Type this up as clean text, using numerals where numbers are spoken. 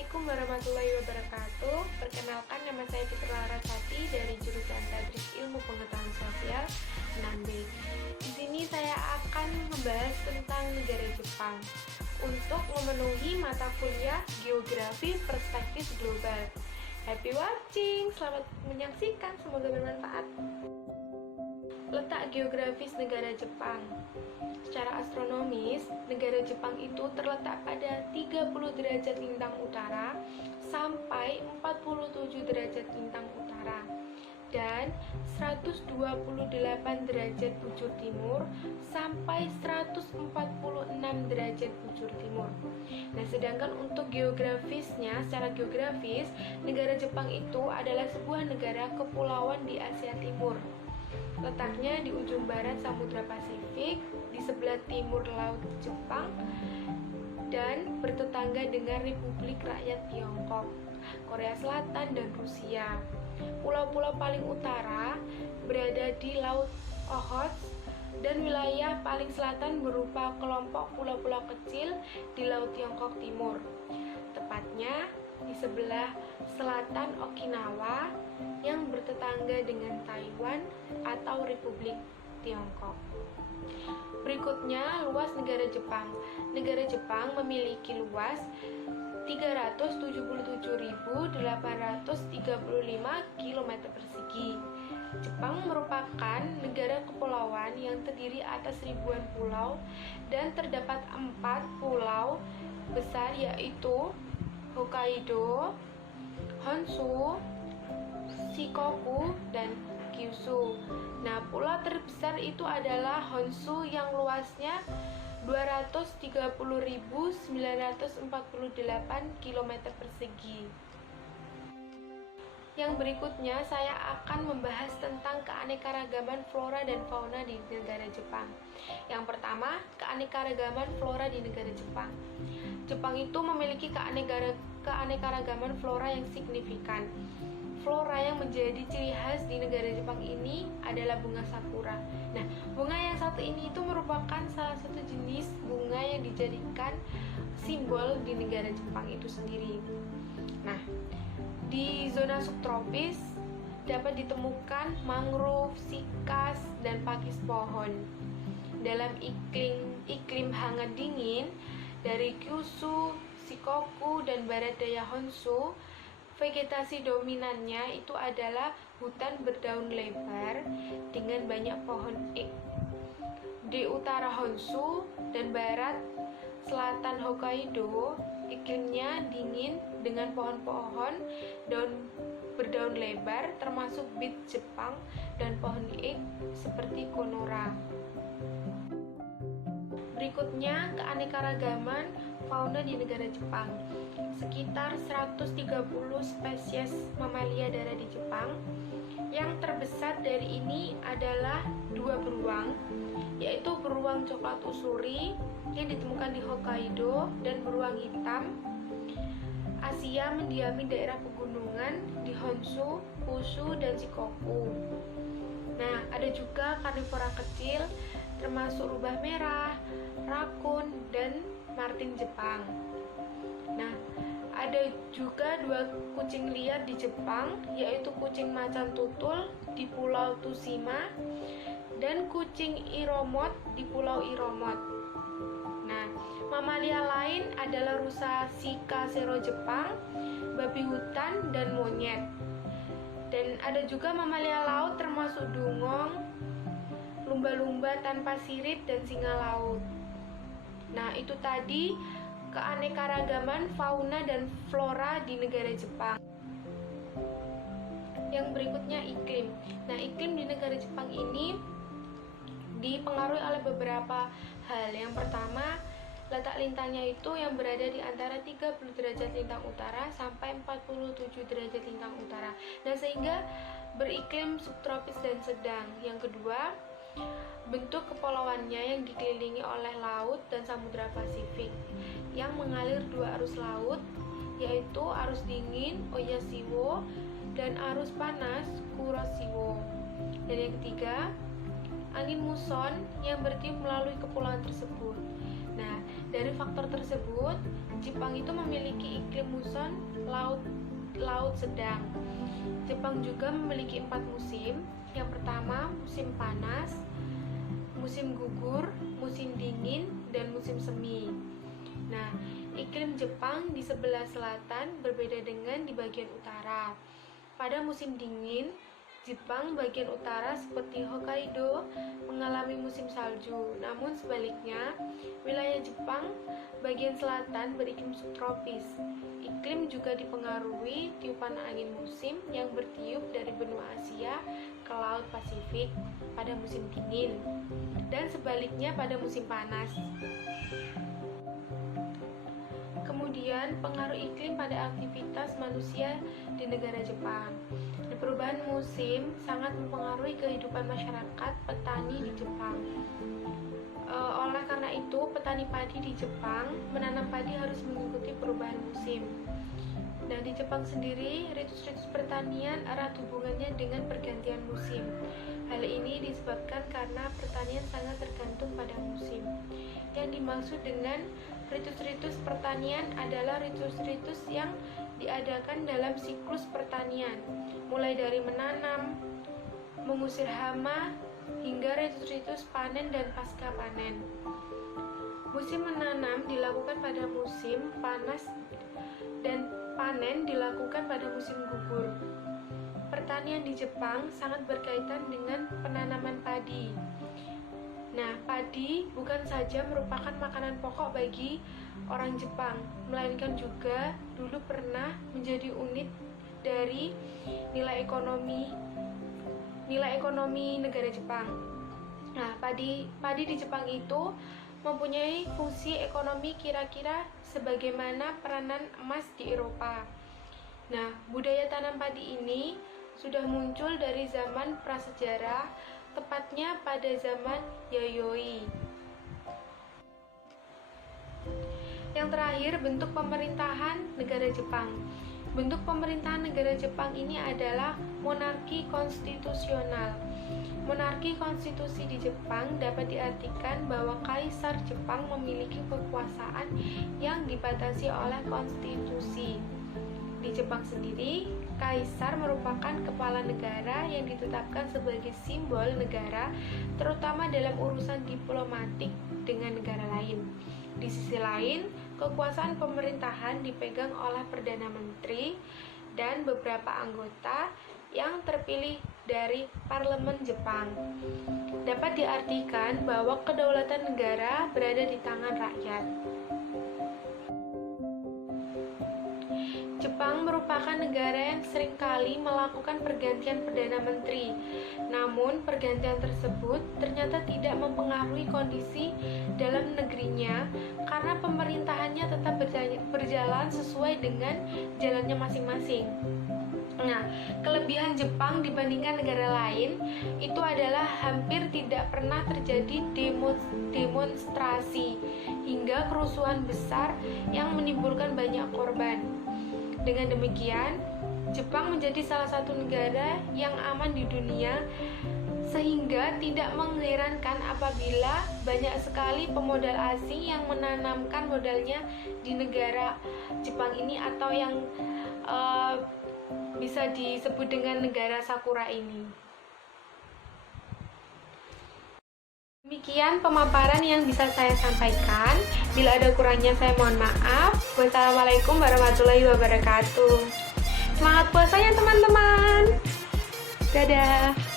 Assalamualaikum warahmatullahi wabarakatuh. Perkenalkan, nama saya Fitri Larasati dari jurusan Tadris Ilmu Pengetahuan Sosial 6B. Di sini saya akan membahas tentang negara Jepang untuk memenuhi mata kuliah Geografi Perspektif Global. Happy watching, selamat menyaksikan, semoga bermanfaat. Letak geografis negara Jepang. Secara astronomis, negara Jepang itu terletak pada 30 derajat lintang utara sampai 47 derajat lintang utara dan 128 derajat bujur timur sampai 146 derajat bujur timur. Nah, sedangkan untuk geografisnya, secara geografis, negara Jepang itu adalah sebuah negara kepulauan di Asia Timur. Letaknya di ujung barat Samudra Pasifik, di sebelah timur Laut Jepang, dan bertetangga dengan Republik Rakyat Tiongkok, Korea Selatan, dan Rusia. Pulau-pulau paling utara berada di Laut Okhotsk, dan wilayah paling selatan berupa kelompok pulau-pulau kecil di Laut Tiongkok Timur, tepatnya di sebelah selatan Okinawa yang bertetangga dengan Taiwan atau Republik Tiongkok. Berikutnya, luas negara Jepang. Negara Jepang memiliki luas 377.835 km persegi. Jepang merupakan negara kepulauan yang terdiri atas ribuan pulau dan terdapat 4 pulau besar, yaitu Hokkaido, Honshu, Shikoku, dan Kyushu. Nah, pulau terbesar itu adalah Honshu yang luasnya 230.948 km persegi. Yang berikutnya, saya akan membahas tentang keanekaragaman flora dan fauna di negara Jepang. Yang pertama, keanekaragaman flora di negara Jepang. Jepang itu memiliki keanekaragaman flora yang signifikan. Flora yang menjadi ciri khas di negara Jepang ini adalah bunga sakura. Nah, bunga yang satu ini itu merupakan salah satu jenis bunga yang dijadikan simbol di negara Jepang itu sendiri. Nah, di zona subtropis dapat ditemukan mangrove, sikas, dan pakis pohon. Dalam iklim hangat dingin dari Kyushu, Shikoku, dan barat daya Honshu, vegetasi dominannya itu adalah hutan berdaun lebar dengan banyak pohon ek. Di utara Honshu dan barat selatan Hokkaido, iklimnya dingin dengan pohon-pohon berdaun lebar termasuk bit Jepang dan pohon ek seperti konora. Berikutnya, keanekaragaman fauna di negara Jepang. Sekitar 130 spesies mamalia darat di Jepang. Yang terbesar dari ini adalah 2 beruang, yaitu beruang coklat usuri yang ditemukan di Hokkaido dan beruang hitam Asia mendiami daerah pegunungan di Honshu, Kyushu, dan Shikoku. Nah, ada juga karnivora kecil termasuk rubah merah, rakun, dan martin Jepang. Nah, ada juga 2 kucing liar di Jepang, yaitu kucing macan tutul di Pulau Tsushima dan kucing Iromot di Pulau Iromot. Nah, mamalia lain adalah rusa Shika Sero Jepang, babi hutan, dan monyet. Dan ada juga mamalia laut termasuk dugong, lumba-lumba tanpa sirip, dan singa laut. Nah, itu tadi keanekaragaman fauna dan flora di negara Jepang. Yang berikutnya, iklim. Nah, iklim di negara Jepang ini dipengaruhi oleh beberapa hal. Yang pertama, letak lintangnya itu yang berada di antara 30 derajat lintang utara sampai 47 derajat lintang utara. Nah, sehingga beriklim subtropis dan sedang. Yang kedua, bentuk kepulauannya yang dikelilingi oleh laut dan Samudra Pasifik yang mengalir 2 arus laut, yaitu arus dingin Oyashio dan arus panas Kuroshio. Dan yang ketiga, angin muson yang bertiup melalui kepulauan tersebut. Nah, Dari faktor tersebut, Jepang itu memiliki iklim muson laut sedang. Jepang juga memiliki 4 musim. Yang pertama, musim panas, musim gugur, musim dingin, dan musim semi. Nah, iklim Jepang di sebelah selatan berbeda dengan di bagian utara. Pada musim dingin, Jepang bagian utara seperti Hokkaido mengalami musim salju. Namun sebaliknya, wilayah Jepang bagian selatan beriklim subtropis. Iklim juga dipengaruhi tiupan angin musim yang bertiup dari benua Asia ke Laut Pasifik pada musim dingin, dan sebaliknya pada musim panas. Kemudian, pengaruh iklim pada aktivitas manusia di negara Jepang. Perubahan musim sangat mempengaruhi kehidupan masyarakat petani di Jepang. Oleh karena itu, petani padi di Jepang menanam padi harus mengikuti perubahan musim. Nah, di Jepang sendiri, ritus-ritus pertanian erat hubungannya dengan pergantian musim. Hal ini disebabkan karena pertanian sangat tergantung pada musim. Yang dimaksud dengan ritus-ritus pertanian adalah ritus-ritus yang diadakan dalam siklus pertanian, mulai dari menanam, mengusir hama, hingga ritus-ritus panen dan pasca panen. Musim menanam dilakukan pada musim panas dan panen dilakukan pada musim gugur. Pertanian di Jepang sangat berkaitan dengan penanaman padi. Nah, padi bukan saja merupakan makanan pokok bagi orang Jepang, melainkan juga dulu pernah menjadi unit dari nilai ekonomi negara Jepang. Nah, padi di Jepang itu mempunyai fungsi ekonomi kira-kira sebagaimana peranan emas di Eropa. Nah, budaya tanam padi ini sudah muncul dari zaman prasejarah, tepatnya pada zaman Yayoi. Yang terakhir, bentuk pemerintahan negara Jepang. Bentuk pemerintahan negara Jepang ini adalah monarki konstitusional. Monarki konstitusi di Jepang dapat diartikan bahwa kaisar Jepang memiliki kekuasaan yang dibatasi oleh konstitusi. Di Jepang sendiri, kaisar merupakan kepala negara yang ditetapkan sebagai simbol negara, terutama dalam urusan diplomatik dengan negara lain. Di sisi lain, kekuasaan pemerintahan dipegang oleh Perdana Menteri dan beberapa anggota yang terpilih dari Parlemen Jepang. Dapat diartikan bahwa kedaulatan negara berada di tangan rakyat. Jepang merupakan negara yang seringkali melakukan pergantian Perdana Menteri. Namun, pergantian tersebut ternyata tidak mempengaruhi kondisi dalam negerinya karena pemerintahannya tetap berjalan sesuai dengan jalannya masing-masing. Nah, kelebihan Jepang dibandingkan negara lain itu adalah hampir tidak pernah terjadi demonstrasi hingga kerusuhan besar yang menimbulkan banyak korban. Dengan demikian, Jepang menjadi salah satu negara yang aman di dunia, sehingga tidak mengherankan apabila banyak sekali pemodal asing yang menanamkan modalnya di negara Jepang ini, atau yang bisa disebut dengan negara Sakura ini. Demikian pemaparan yang bisa saya sampaikan. Bila ada kurangnya saya mohon maaf. Wassalamualaikum warahmatullahi wabarakatuh. Semangat puasanya teman-teman. Dadah.